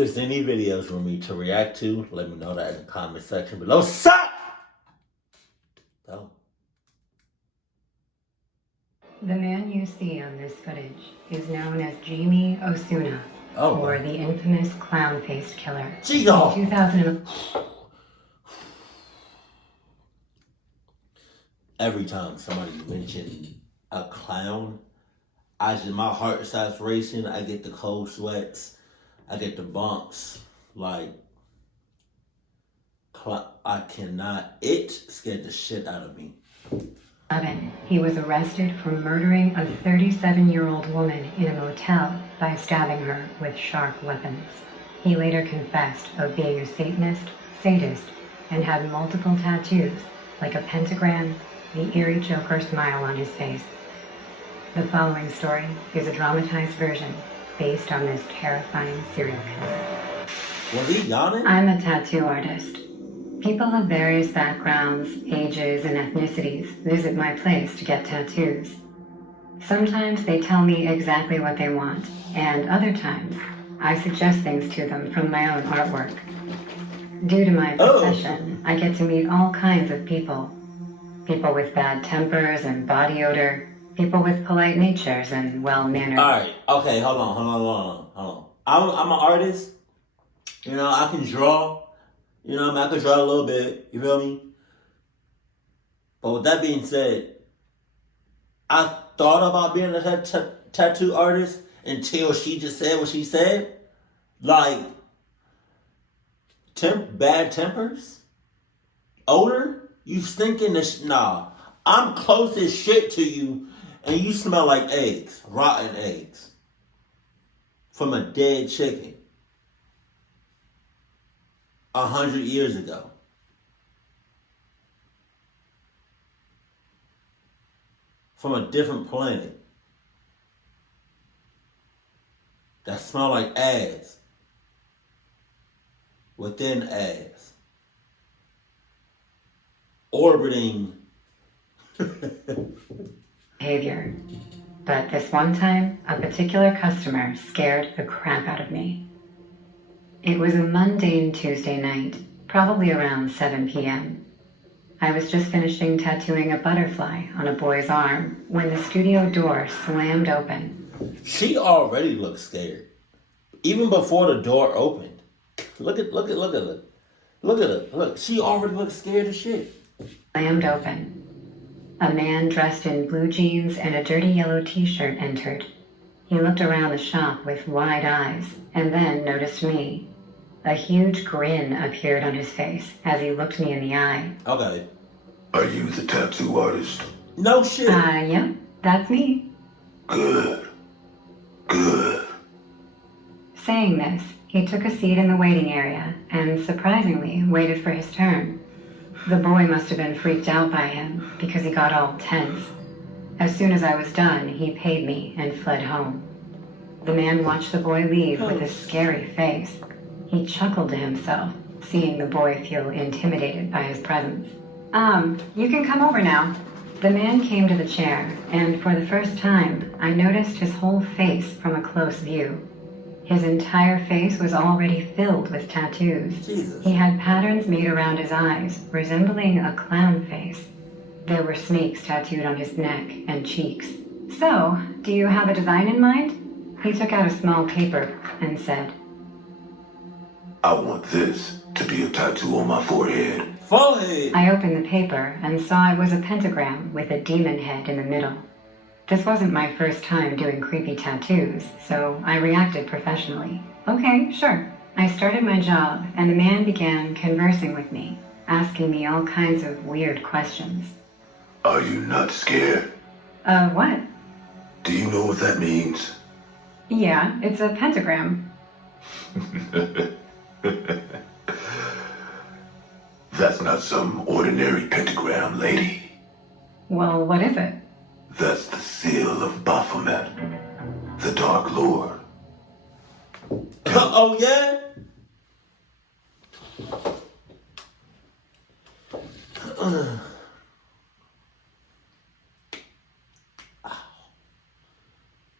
there's any videos for me to react to, let me know that in the comment section below. Suck! Oh. The man you see on this footage is known as Jamie Osuna, or the infamous clown-faced killer. Gio! In 2000. Every time somebody mentions a clown, my heart starts racing. I get the cold sweats. I get the bumps. Like, I cannot. It scared the shit out of me. He was arrested for murdering a 37-year-old woman in a motel by stabbing her with sharp weapons. He later confessed of being a Satanist, sadist, and had multiple tattoos, like a pentagram, the eerie Joker smile on his face. The following story is a dramatized version based on this terrifying serial killer. Was he yawning? I'm a tattoo artist. People of various backgrounds, ages, and ethnicities visit my place to get tattoos. Sometimes they tell me exactly what they want, and other times I suggest things to them from my own artwork. Due to my profession, I get to meet all kinds of people. People with bad tempers and body odor, people with polite natures and well-mannered... Alright, okay, hold on. I'm an artist. You know, I can draw. You know, I can draw a little bit. You feel me? But with that being said, I thought about being a tattoo artist until she just said what she said. Like, bad tempers? Odor? You stinking this? Nah. I'm close as shit to you, and you smell like eggs. Rotten eggs. From a dead chicken. 100 years ago. From a different planet. That smell like ass. Within ass. Orbiting. behavior. But this one time, a particular customer scared the crap out of me. It was a mundane Tuesday night, probably around 7 p.m. I was just finishing tattooing a butterfly on a boy's arm when the studio door slammed open. She already looked scared. Even before the door opened. Look at her. Look, she already looked scared as shit. Slammed open. A man dressed in blue jeans and a dirty yellow t-shirt entered. He looked around the shop with wide eyes and then noticed me. A huge grin appeared on his face as he looked me in the eye. Okay. Are you the tattoo artist? No shit. Yeah, that's me. Good. Saying this, he took a seat in the waiting area and surprisingly waited for his turn. The boy must have been freaked out by him because he got all tense. As soon as I was done, he paid me and fled home. The man watched the boy leave with a scary face. He chuckled to himself, seeing the boy feel intimidated by his presence. You can come over now. The man came to the chair, and for the first time, I noticed his whole face from a close view. His entire face was already filled with tattoos. Jesus. He had patterns made around his eyes, resembling a clown face. There were snakes tattooed on his neck and cheeks. So, do you have a design in mind? He took out a small paper and said, I want this to be a tattoo on my forehead. Forehead. I opened the paper and saw it was a pentagram with a demon head in the middle. This wasn't my first time doing creepy tattoos, so I reacted professionally. Okay, sure. I started my job, and the man began conversing with me, asking me all kinds of weird questions. Are you not scared? What? Do you know what that means? Yeah, it's a pentagram. That's not some ordinary pentagram, lady. Well, what is it? That's the seal of Baphomet, the Dark Lord. Oh, yeah?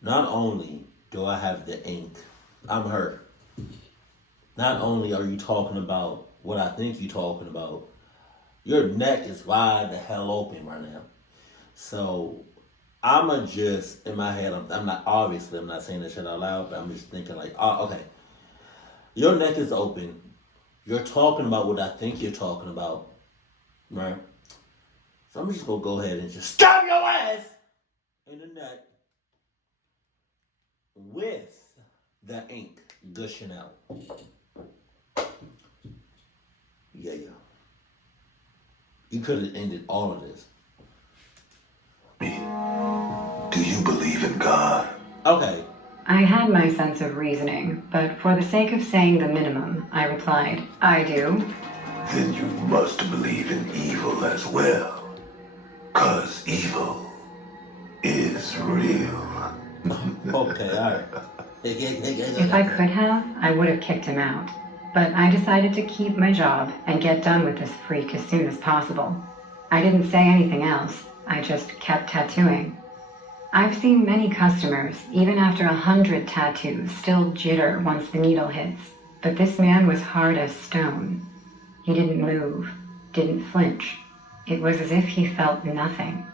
Not only do I have the ink, I'm hurt. not only are you talking about what I think you're talking about, your neck is wide the hell open right now. So I'ma just in my head, I'm not obviously I'm not saying that shit out loud, but I'm just thinking like, oh, okay, your neck is open. You're talking about what I think you're talking about, right? So I'm just gonna go ahead and just stab your ass in the neck with the ink gushing out. Yeah. You could have ended all of this. Do you believe in God? Okay. I had my sense of reasoning, but for the sake of saying the minimum, I replied, I do. Then you must believe in evil as well. 'Cause evil is real. Okay, alright. If I could have, I would have kicked him out. But I decided to keep my job and get done with this freak as soon as possible. I didn't say anything else. I just kept tattooing. I've seen many customers, even after 100 tattoos, still jitter once the needle hits. But this man was hard as stone. He didn't move, didn't flinch. It was as if he felt nothing.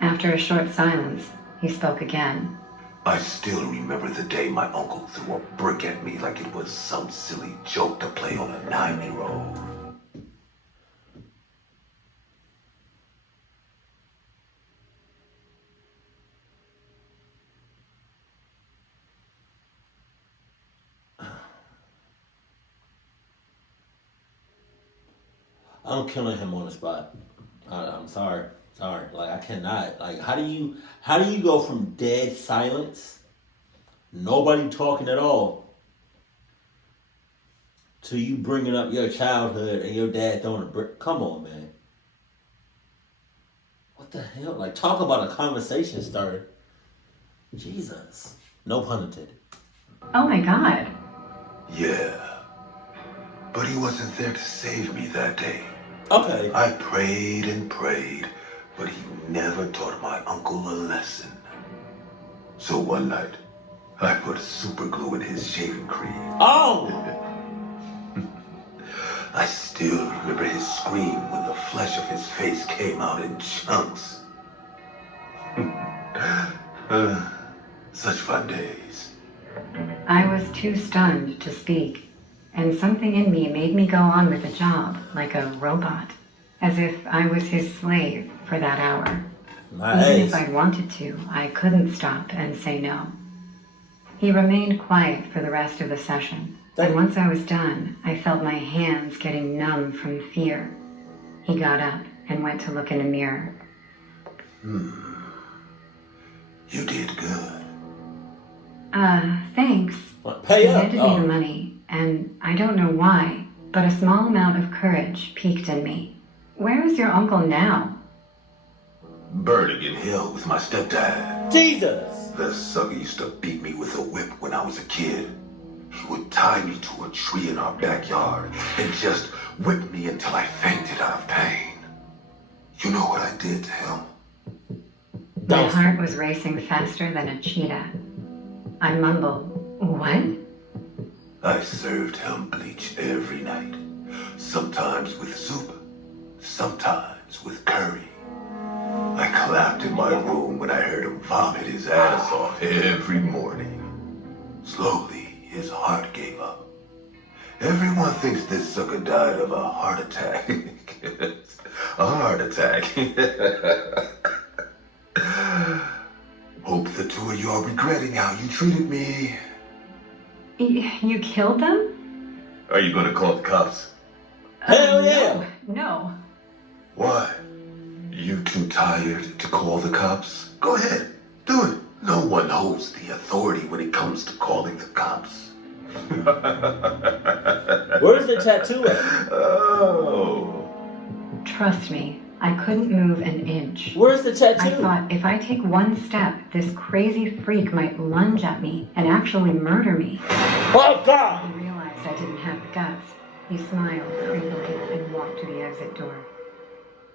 After a short silence, he spoke again. I still remember the day my uncle threw a brick at me like it was some silly joke to play on a 9-year-old. I'm killing him on the spot. I'm sorry. Like I cannot. Like how do you go from dead silence, nobody talking at all, to you bringing up your childhood and your dad throwing a brick? Come on, man. What the hell? Like talk about a conversation starter. Jesus. No pun intended. Oh my God. Yeah. But he wasn't there to save me that day. Okay. I prayed and prayed, but he never taught my uncle a lesson. So one night, I put super glue in his shaving cream. Oh! I still remember his scream when the flesh of his face came out in chunks. Such fun days. I was too stunned to speak. And something in me made me go on with the job, like a robot, as if I was his slave for that hour. Even if I'd wanted to, I couldn't stop and say no. He remained quiet for the rest of the session, and once I was done, I felt my hands getting numb from fear. He got up and went to look in a mirror. You did good. Thanks. Pay He up. handed me the money. And I don't know why, but a small amount of courage piqued in me. Where is your uncle now? Burning in hell with my stepdad. Jesus! The sucker used to beat me with a whip when I was a kid. He would tie me to a tree in our backyard and just whip me until I fainted out of pain. You know what I did to him? My heart was racing faster than a cheetah. I mumbled, what? I served him bleach every night. Sometimes with soup, sometimes with curry. I clapped in my room when I heard him vomit his ass off every morning. Slowly, his heart gave up. Everyone thinks this sucker died of a heart attack. A heart attack. Hope the two of you are regretting how you treated me. You killed them? Are you gonna call the cops? Hell yeah! No. Why? You too tired to call the cops? Go ahead, do it. No one holds the authority when it comes to calling the cops. Where's the tattoo at? Oh. Trust me, I couldn't move an inch. Where's the tattoo? I thought if I take one step, this crazy freak might lunge at me and actually murder me. Oh, God! He realized I didn't have the guts. He smiled creepily and walked to the exit door.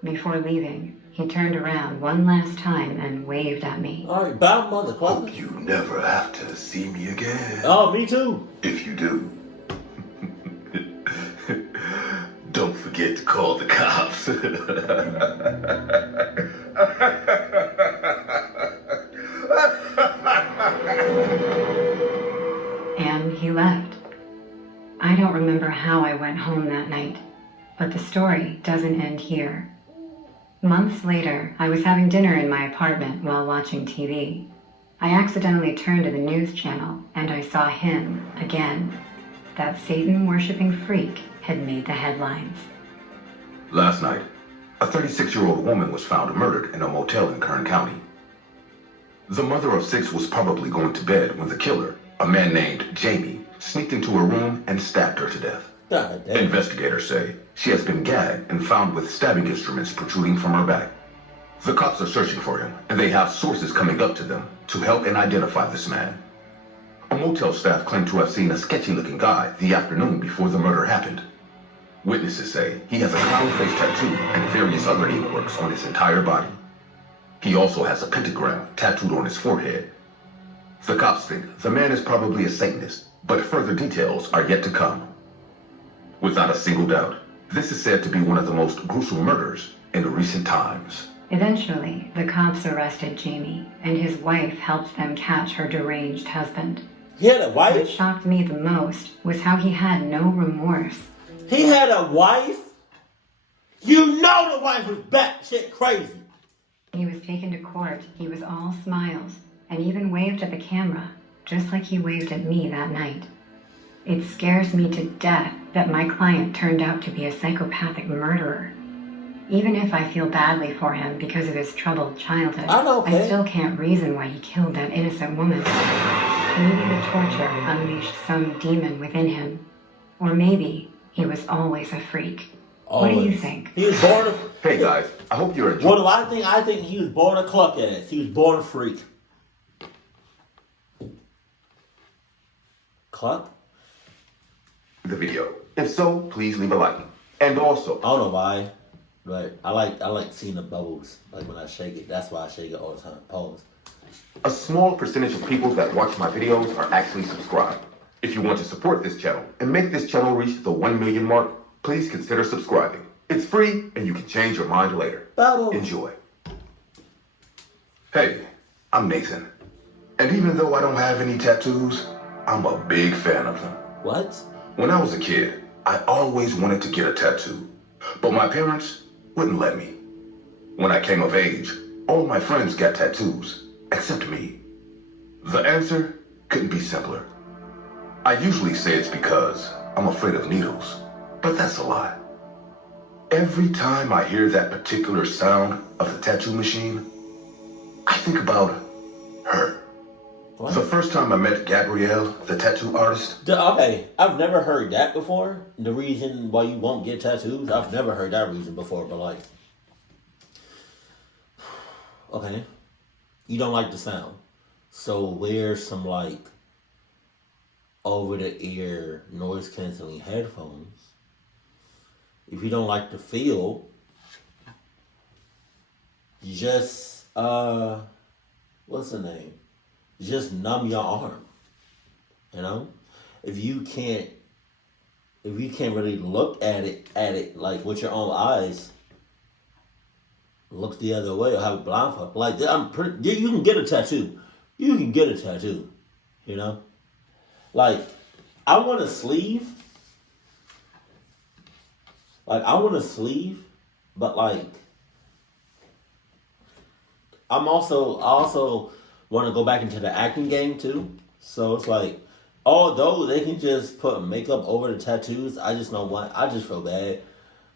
Before leaving, he turned around one last time and waved at me. Alright, bye, motherfucker. Hope you never have to see me again. Oh, me too. If you do, forget to call the cops. And he left. I don't remember how I went home that night, but the story doesn't end here. Months later, I was having dinner in my apartment while watching TV. I accidentally turned to the news channel, and I saw him again. That Satan-worshipping freak had made the headlines. Last night, a 36-year-old woman was found murdered in a motel in Kern County. The mother of 6 was probably going to bed when the killer, a man named Jamie, sneaked into her room and stabbed her to death. God damn. Investigators say she has been gagged and found with stabbing instruments protruding from her back. The cops are searching for him, and they have sources coming up to them to help and identify this man. A motel staff claimed to have seen a sketchy-looking guy the afternoon before the murder happened. Witnesses say he has a clown face tattoo and various other inkworks on his entire body. He also has a pentagram tattooed on his forehead. The cops think the man is probably a Satanist, but further details are yet to come. Without a single doubt, this is said to be one of the most gruesome murders in recent times. Eventually, the cops arrested Jamie, and his wife helped them catch her deranged husband. He had a What wife? shocked me the most was how he had no remorse. He had a wife? You know the wife was batshit crazy. He was taken to court, he was all smiles, and even waved at the camera, just like he waved at me that night. It scares me to death that my client turned out to be a psychopathic murderer. Even if I feel badly for him because of his troubled childhood, I'm okay. I still can't reason why he killed that innocent woman. Maybe the torture unleashed some demon within him. Or maybe he was always a freak. What do you Always. think? He was born a... Hey guys, I hope you're enjoying. What do I think? I think he was born a cluck ass. He was born a freak. Cluck? The video. If so, please leave a like. And also, I don't know why, but I like seeing the bubbles. Like when I shake it. That's why I shake it all the time. Pause. a small percentage of people that watch my videos are actually subscribed. If you want to support this channel and make this channel reach the 1 million mark, please consider subscribing. It's free and you can change your mind later. Bubbles. Enjoy. Hey, I'm Nathan. And even though I don't have any tattoos, I'm a big fan of them. What? When I was a kid, I always wanted to get a tattoo, but my parents wouldn't let me. When I came of age, all my friends got tattoos, except me. The answer couldn't be simpler. I usually say it's because I'm afraid of needles, but that's a lie. Every time I hear that particular sound of the tattoo machine, I think about her. What? The first time I met Gabrielle, the tattoo artist, Okay, I've never heard that before. The reason why you won't get tattoos, I've never heard that reason before, but like, okay, you don't like the sound. So wear some like over the ear noise canceling headphones. If you don't like the feel, just what's the name? Just numb your arm. You know? If you can't really look at it like with your own eyes, look the other way or have it blindfolded. Like you can get a tattoo. You can get a tattoo. You know? Like, I want a sleeve. But like I also want to go back into the acting game too. So it's like, although they can just put makeup over the tattoos, I just feel bad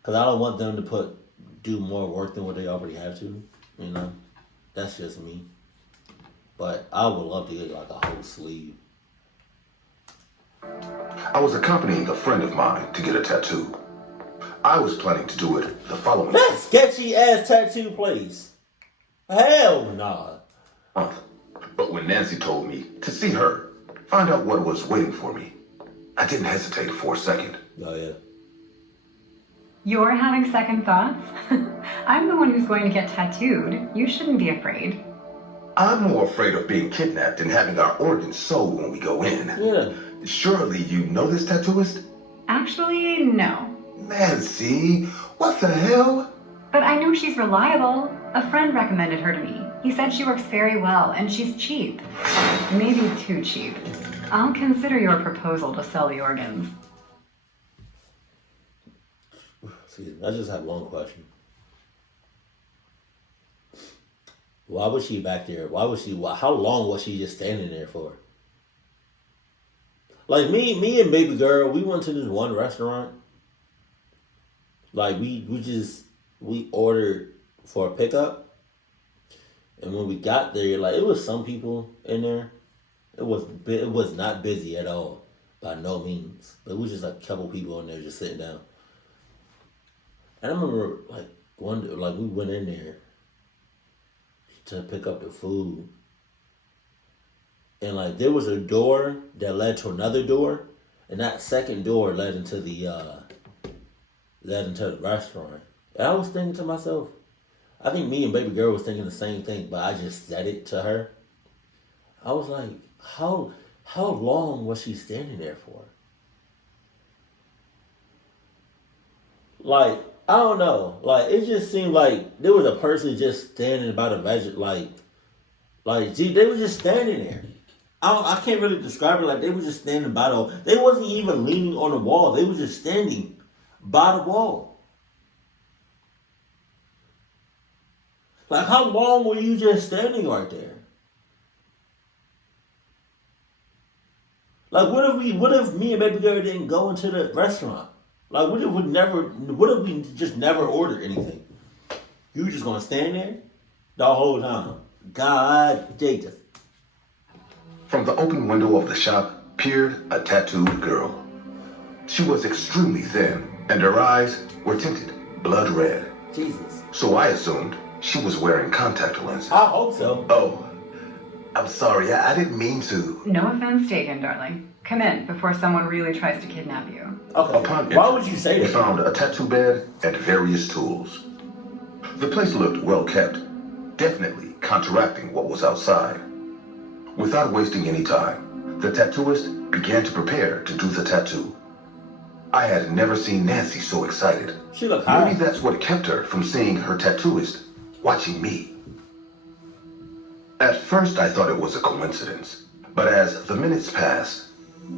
because I don't want them to do more work than what they already have to. You know, that's just me. But I would love to get like a whole sleeve. I was accompanying a friend of mine to get a tattoo. I was planning to do it the following That sketchy ass tattoo place. Hell nah. month. But when Nancy told me to see her, find out what was waiting for me, I didn't hesitate for a second. Oh yeah. You're having second thoughts? I'm the one who's going to get tattooed. You shouldn't be afraid. I'm more afraid of being kidnapped and having our organs sold when we go in. Yeah. Surely you know this tattooist? Actually, no. Nancy, what the hell? But I know she's reliable. A friend recommended her to me. He said she works very well and she's cheap. Maybe too cheap. I'll consider your proposal to sell the organs. Excuse me, I just have one question. Why was she back there? How long was she just standing there for? Like me and baby girl, we went to this one restaurant. Like we ordered for a pickup. And when we got there, like it was some people in there. It was not busy at all, by no means. But it was just like a couple people in there just sitting down. And I remember we went in there to pick up the food. And like there was a door that led to another door, and that second door led into the restaurant. And I was thinking to myself, I think me and baby girl was thinking the same thing, but I just said it to her. I was like, how long was she standing there for? Like, I don't know. Like, it just seemed like there was a person just standing by the veg, gee, they were just standing there. I can't really describe it. Like, they were just standing by they wasn't even leaning on the wall. They were just standing by the wall. Like, how long were you just standing right there? Like, what if me and baby girl didn't go into the restaurant? Like, what if we just never ordered anything? You just gonna stand there the whole time? God dang it. From the open window of the shop peered a tattooed girl. She was extremely thin, and her eyes were tinted blood red. Jesus. So I assumed she was wearing contact lenses. I hope so. Oh, I'm sorry. I didn't mean to. No offense taken, darling. Come in before someone really tries to kidnap you. Okay. Upon Why entry, would you say we that? found a tattoo bed and various tools. The place looked well kept, definitely counteracting what was outside. Without wasting any time, the tattooist began to prepare to do the tattoo. I had never seen Nancy so excited. She looked high. Maybe that's what kept her from seeing her tattooist watching me. At first, I thought it was a coincidence, but as the minutes passed,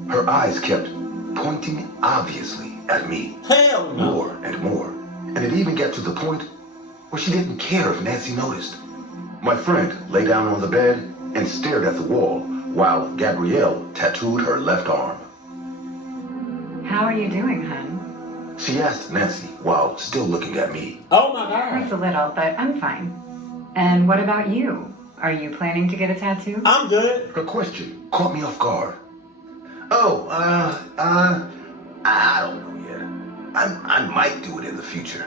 her eyes kept pointing obviously at me. Hell no. More and more, and it even got to the point where she didn't care if Nancy noticed. My friend lay down on the bed and stared at the wall while Gabrielle tattooed her left arm. How are you doing, hun? She asked Nancy while still looking at me. Oh my Hurts God. a little, but I'm fine. And what about you? Are you planning to get a tattoo? I'm good. Her question caught me off guard. Oh, I don't know yet. I might do it in the future.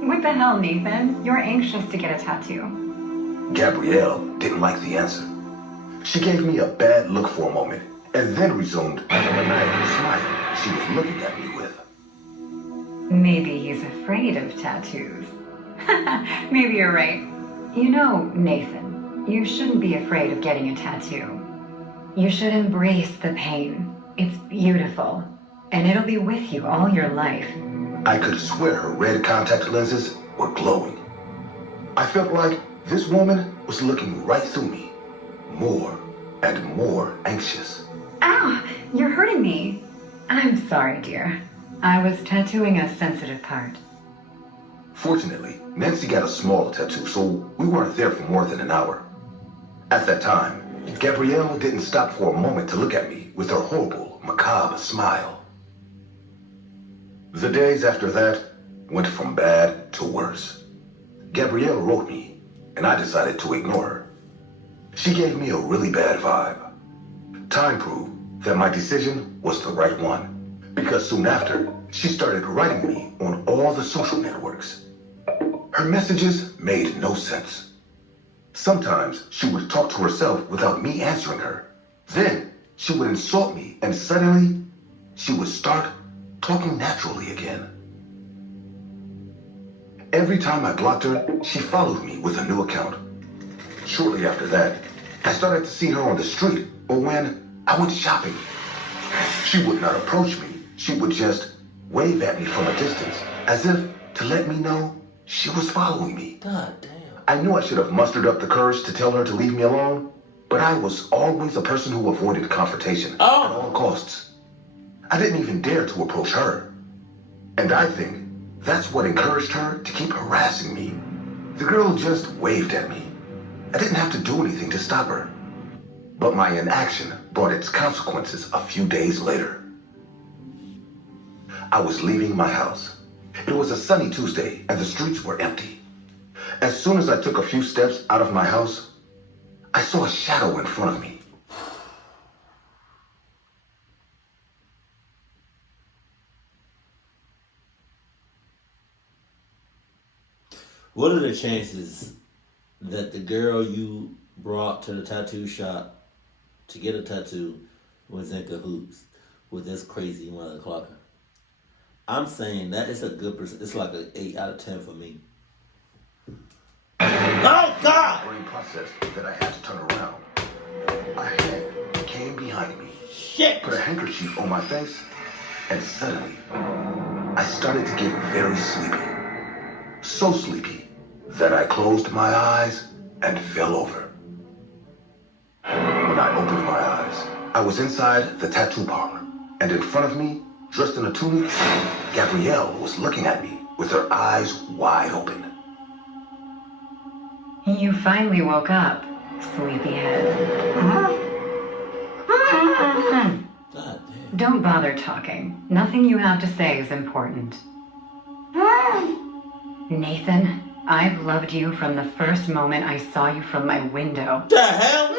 What the hell, Nathan? You're anxious to get a tattoo. Gabrielle didn't like the answer. She gave me a bad look for a moment and then resumed the maniacal smile she was looking at me with. Maybe he's afraid of tattoos. Maybe you're right. You know, Nathan, you shouldn't be afraid of getting a tattoo. You should embrace the pain. It's beautiful, and it'll be with you all your life. I could swear her red contact lenses were glowing. I felt like this woman was looking right through me, more and more anxious. Ow! You're hurting me. I'm sorry, dear. I was tattooing a sensitive part. Fortunately, Nancy got a small tattoo, so we weren't there for more than an hour. At that time, Gabrielle didn't stop for a moment to look at me with her horrible, macabre smile. The days after that went from bad to worse. Gabrielle wrote me, and I decided to ignore her. She gave me a really bad vibe. Time proved that my decision was the right one, because soon after, she started writing me on all the social networks. Her messages made no sense. Sometimes she would talk to herself without me answering her. Then she would insult me, and suddenly she would start talking naturally again. Every time I blocked her, she followed me with a new account. Shortly after that, I started to see her on the street or when I went shopping. She would not approach me. She would just wave at me from a distance, as if to let me know she was following me. God damn. I knew I should have mustered up the courage to tell her to leave me alone, but I was always a person who avoided confrontation at all costs. I didn't even dare to approach her. And I think that's what encouraged her to keep harassing me. The girl just waved at me. I didn't have to do anything to stop her. But my inaction brought its consequences a few days later. I was leaving my house. It was a sunny Tuesday and the streets were empty. As soon as I took a few steps out of my house, I saw a shadow in front of me. What are the chances that the girl you brought to the tattoo shop to get a tattoo was in cahoots with this crazy mother clocker? I'm saying that it's a good percent. It's like an 8 out of 10 for me. Oh God! Brain processed that I had to turn around. A hand came behind me, Shit! put a handkerchief on my face, and suddenly I started to get very sleepy. So sleepy that I closed my eyes and fell over. When I opened my eyes, I was inside the tattoo parlor, and in front of me, dressed in a tunic, Gabrielle was looking at me with her eyes wide open. You finally woke up, sleepyhead. God damn. Don't bother talking. Nothing you have to say is important. Nathan, I've loved you from the first moment I saw you from my window. The hell?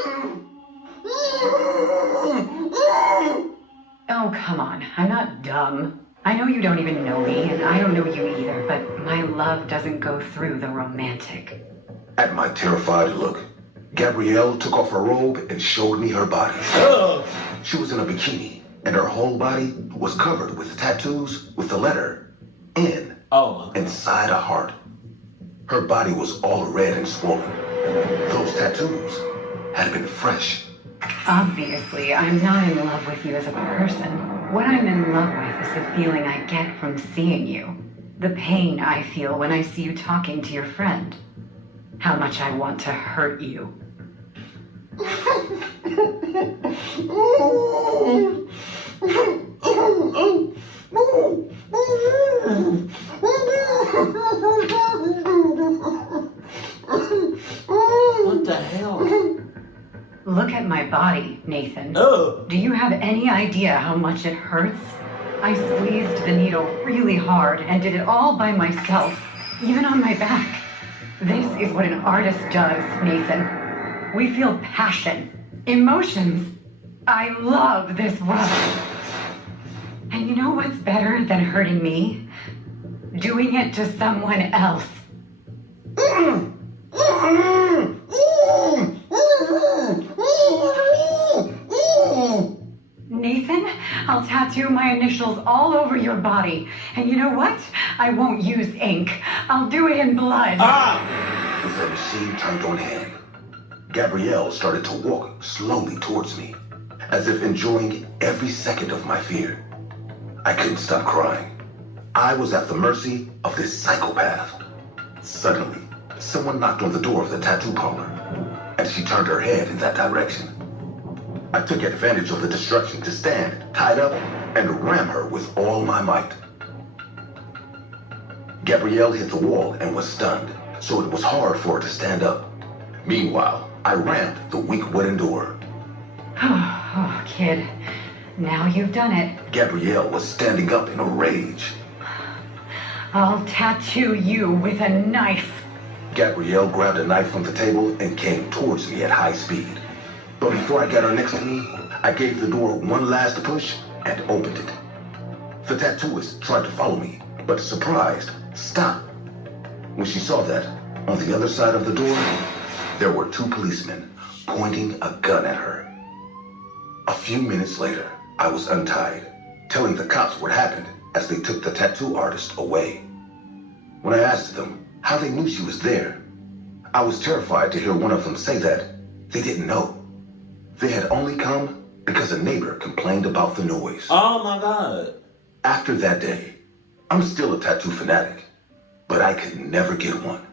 Oh, come on. I'm not dumb. I know you don't even know me, and I don't know you either, but my love doesn't go through the romantic. At my terrified look, Gabrielle took off her robe and showed me her body. Oh. She was in a bikini, and her whole body was covered with tattoos with the letter N Oh my God. inside a heart. Her body was all red and swollen. Those tattoos had been fresh. Obviously, I'm not in love with you as a person. What I'm in love with is the feeling I get from seeing you. The pain I feel when I see you talking to your friend. How much I want to hurt you. What the hell? Look at my body, Nathan. Oh. Do you have any idea how much it hurts? I squeezed the needle really hard and did it all by myself, even on my back. This is what an artist does, Nathan. We feel passion, emotions. I love this work. And you know what's better than hurting me? Doing it to someone else. Nathan, I'll tattoo my initials all over your body. And you know what? I won't use ink. I'll do it in blood. With the machine turned on hand, Gabrielle started to walk slowly towards me, as if enjoying every second of my fear. I couldn't stop crying. I was at the mercy of this psychopath. Suddenly, someone knocked on the door of the tattoo parlor, and she turned her head in that direction. I took advantage of the distraction to stand, tied up, and ram her with all my might. Gabrielle hit the wall and was stunned, so it was hard for her to stand up. Meanwhile, I rammed the weak wooden door. Oh, kid. Now you've done it. Gabrielle was standing up in a rage. I'll tattoo you with a knife. Gabrielle grabbed a knife from the table and came towards me at high speed. But before I got her next to me, I gave the door one last push and opened it. The tattooist tried to follow me, but surprised, stopped. When she saw that, on the other side of the door, there were two policemen pointing a gun at her. A few minutes later, I was untied, telling the cops what happened as they took the tattoo artist away. When I asked them how they knew she was there, I was terrified to hear one of them say that they didn't know. They had only come because a neighbor complained about the noise. Oh my God. After that day, I'm still a tattoo fanatic, but I could never get one.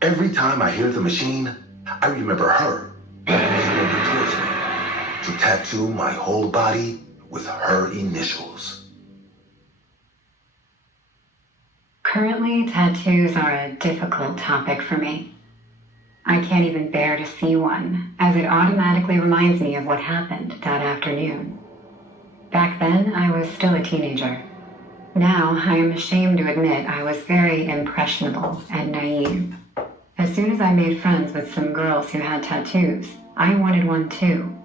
Every time I hear the machine, I remember her walking over towards me to tattoo my whole body with her initials. Currently, tattoos are a difficult topic for me. I can't even bear to see one, as it automatically reminds me of what happened that afternoon. Back then, I was still a teenager. Now, I am ashamed to admit I was very impressionable and naive. As soon as I made friends with some girls who had tattoos, I wanted one too.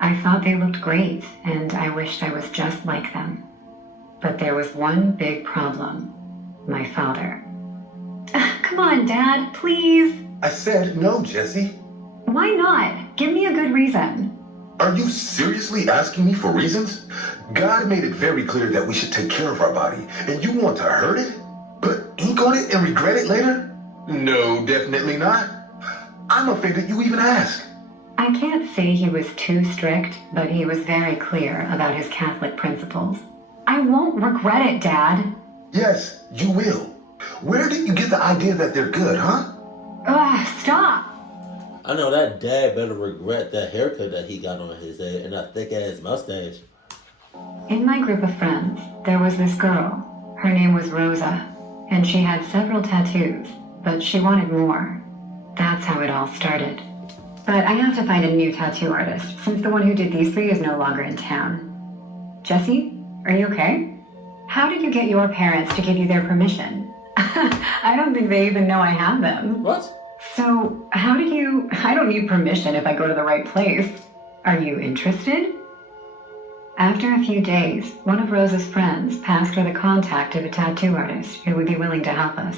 I thought they looked great, and I wished I was just like them. But there was one big problem. My father. Come on, Dad, please. I said no, Jesse. Why not? Give me a good reason. Are you seriously asking me for reasons? God made it very clear that we should take care of our body, and you want to hurt it? Put ink on it and regret it later? No, definitely not. I'm offended you even asked. I can't say he was too strict, but he was very clear about his Catholic principles. I won't regret it, Dad. Yes, you will. Where did you get the idea that they're good, huh? Ugh, stop. I know that dad better regret that haircut that he got on his head and that thick ass mustache. In my group of friends, there was this girl. Her name was Rosa, and she had several tattoos, but she wanted more. That's how it all started. But I have to find a new tattoo artist, since the one who did these three is no longer in town. Jesse, are you okay? How did you get your parents to give you their permission? I don't think they even know I have them. What? So, how did you... I don't need permission if I go to the right place. Are you interested? After a few days, one of Rosa's friends passed her the contact of a tattoo artist who would be willing to help us.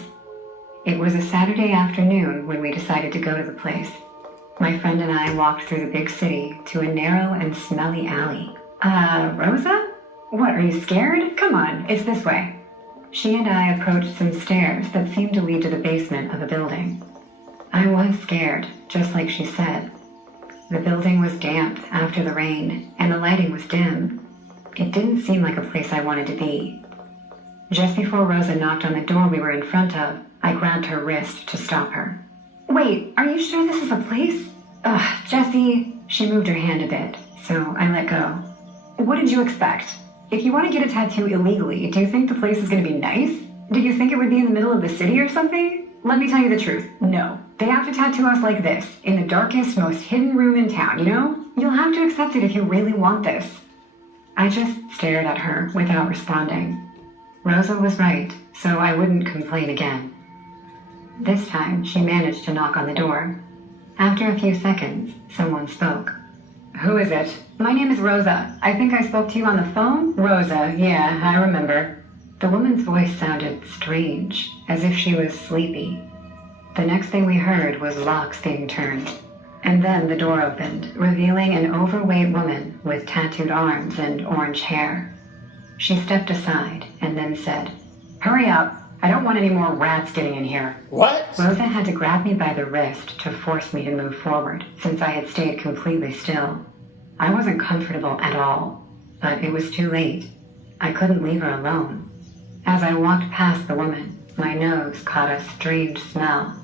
It was a Saturday afternoon when we decided to go to the place. My friend and I walked through the big city to a narrow and smelly alley. Rosa? What, are you scared? Come on, it's this way. She and I approached some stairs that seemed to lead to the basement of a building. I was scared, just like she said. The building was damp after the rain, and the lighting was dim. It didn't seem like a place I wanted to be. Just before Rosa knocked on the door we were in front of, I grabbed her wrist to stop her. Wait, are you sure this is a place? Ugh, Jessie. She moved her hand a bit, so I let go. What did you expect? If you want to get a tattoo illegally, do you think the place is going to be nice? Did you think it would be in the middle of the city or something? Let me tell you the truth. No. They have to tattoo us like this, in the darkest, most hidden room in town, you know? You'll have to accept it if you really want this. I just stared at her without responding. Rosa was right, so I wouldn't complain again. This time, she managed to knock on the door. After a few seconds, someone spoke. Who is it? My name is Rosa. I think I spoke to you on the phone? Rosa, yeah, I remember. The woman's voice sounded strange, as if she was sleepy. The next thing we heard was locks being turned. And then the door opened, revealing an overweight woman with tattooed arms and orange hair. She stepped aside and then said, Hurry up. I don't want any more rats getting in here. What? Rosa had to grab me by the wrist to force me to move forward, since I had stayed completely still. I wasn't comfortable at all, but it was too late. I couldn't leave her alone. As I walked past the woman, my nose caught a strange smell.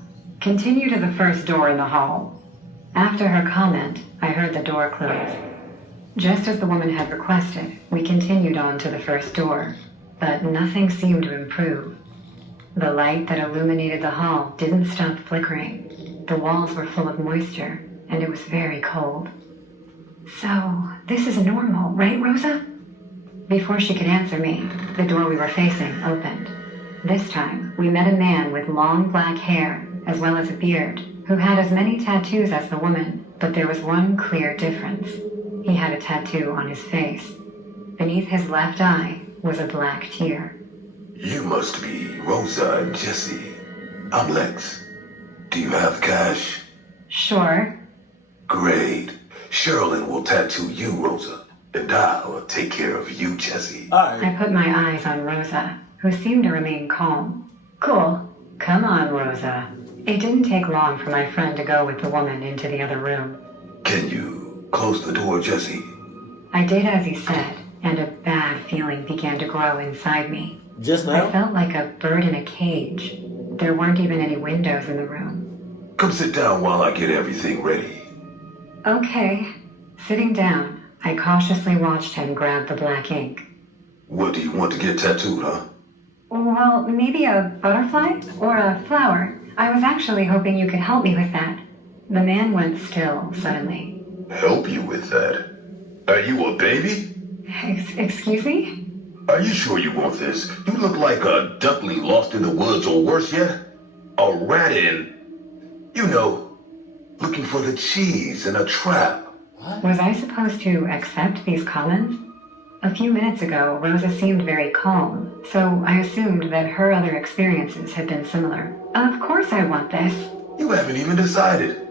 Continue to the first door in the hall. After her comment, I heard the door close. Just as the woman had requested, we continued on to the first door, but nothing seemed to improve. The light that illuminated the hall didn't stop flickering. The walls were full of moisture, and it was very cold. So, this is normal, right, Rosa? Before she could answer me, the door we were facing opened. This time, we met a man with long black hair, as well as a beard, who had as many tattoos as the woman, but there was one clear difference. He had a tattoo on his face. Beneath his left eye was a black tear. You must be Rosa and Jesse. I'm Lex. Do you have cash? Sure. Great. Sherilyn will tattoo you, Rosa, and I'll take care of you, Jesse. Alright. I put my eyes on Rosa, who seemed to remain calm. Cool. Come on, Rosa. It didn't take long for my friend to go with the woman into the other room. Can you close the door, Jesse? I did as he said, and a bad feeling began to grow inside me. Just I now? felt like a bird in a cage. There weren't even any windows in the room. Come sit down while I get everything ready. Okay. Sitting down, I cautiously watched him grab the black ink. What do you want to get tattooed, huh? Well, maybe a butterfly or a flower. I was actually hoping you could help me with that. The man went still suddenly. Help you with that? Are you a baby? Excuse me? Are you sure you want this? You look like a duckling lost in the woods, or worse yet, a rat in, looking for the cheese in a trap. Was I supposed to accept these comments? A few minutes ago, Rosa seemed very calm, so I assumed that her other experiences had been similar. Of course I want this. You haven't even decided.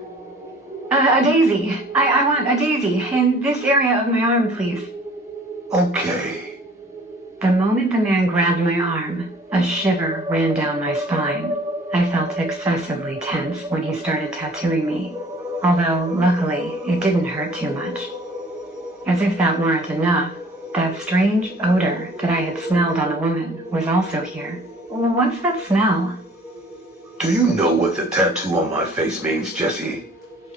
A daisy. I want a daisy in this area of my arm, please. Okay. The moment the man grabbed my arm, a shiver ran down my spine. I felt excessively tense when he started tattooing me, although luckily it didn't hurt too much. As if that weren't enough, that strange odor that I had smelled on the woman was also here. What's that smell? Do you know what the tattoo on my face means, Jesse?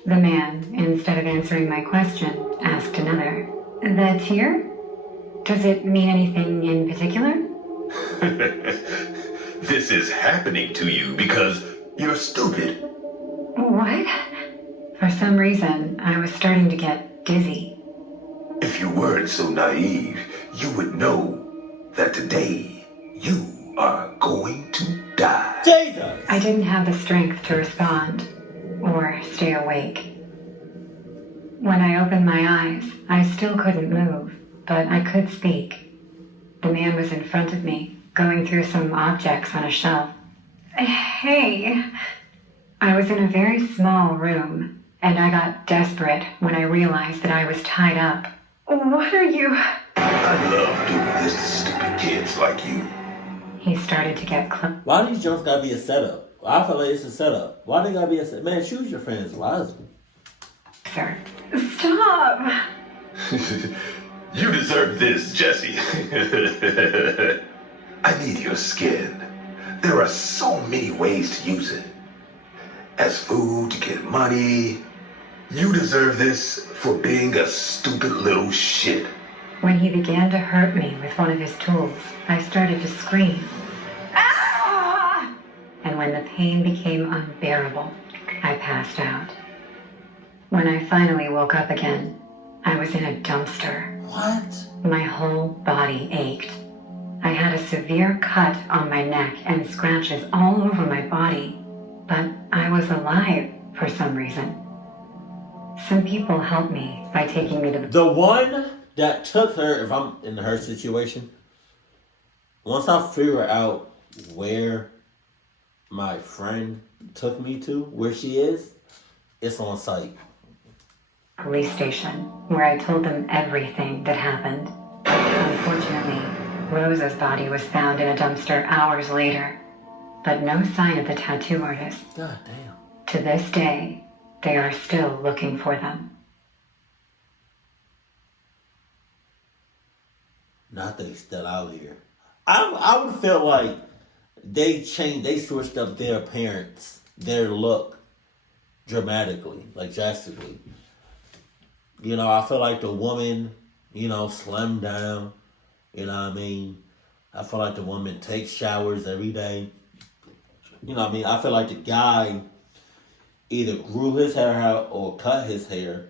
The man, instead of answering my question, asked another. The tear? Does it mean anything in particular? This is happening to you because you're stupid. What? For some reason, I was starting to get dizzy. If you weren't so naive, you would know that today you are going to die. Jesus! I didn't have the strength to respond or stay awake. When I opened my eyes, I still couldn't move, but I could speak. The man was in front of me, going through some objects on a shelf. Hey! I was in a very small room, and I got desperate when I realized that I was tied up. What are you? I love doing this to stupid kids like you. He started to get close. Why these jumps gotta be a setup? I feel like it's a setup. Why they gotta be a setup? Man, choose your friends wisely. Stop! You deserve this, Jesse. I need your skin. There are so many ways to use it. As food to get money. You deserve this for being a stupid little shit. When he began to hurt me with one of his tools, I started to scream. Ah! And when the pain became unbearable, I passed out. When I finally woke up again, I was in a dumpster. What? My whole body ached. I had a severe cut on my neck and scratches all over my body, but I was alive for some reason. Some people helped me by taking me to The one that took her, if I'm in her situation, once I figure out where my friend took me to, where she is, it's on site. police station, where I told them everything that happened. Unfortunately, Rosa's body was found in a dumpster hours later, but no sign of the tattoo artist. God damn. To this day, they are still looking for them. Not they still out here. I would feel like they switched up their appearance, their look, dramatically, like drastically. You know, I feel like the woman, slimmed down. You know what I mean? I feel like the woman takes showers every day. You know what I mean? I feel like the guy either grew his hair out or cut his hair.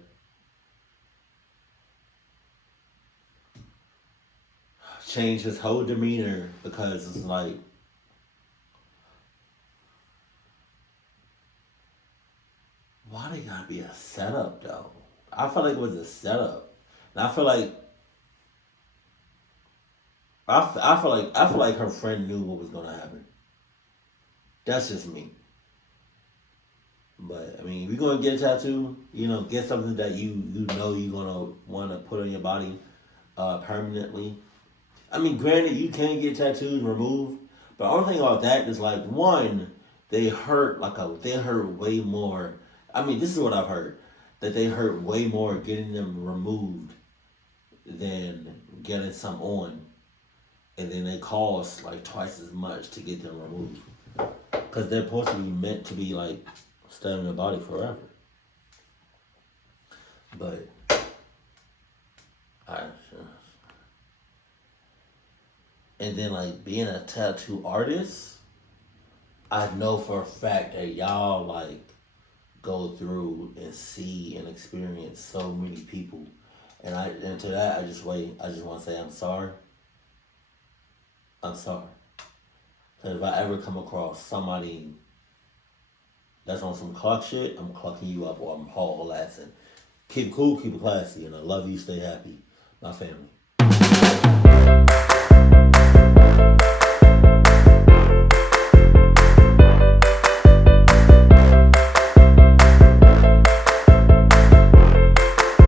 Changed his whole demeanor because it's like, why they gotta be a setup though? I feel like it was a setup. And I feel like her friend knew what was gonna happen. That's just me. But I mean, if you're gonna get a tattoo, get something that you know you're gonna wanna put on your body permanently. I mean, granted, you can get tattooed and removed, but the only thing about that is like, one, they hurt way more. I mean, this is what I've heard, that they hurt way more getting them removed than getting some on. and then they cost like twice as much to get them removed. Because they're supposed to be meant to be like staying in your body forever. But and then like being a tattoo artist, I know for a fact that y'all like go through and see and experience so many people. And to that I just want to say I'm sorry. I'm sorry. Cause if I ever come across somebody that's on some clock shit, I'm clucking you up or I'm haul assing. Keep it cool, keep it classy, and I love you, stay happy. My family.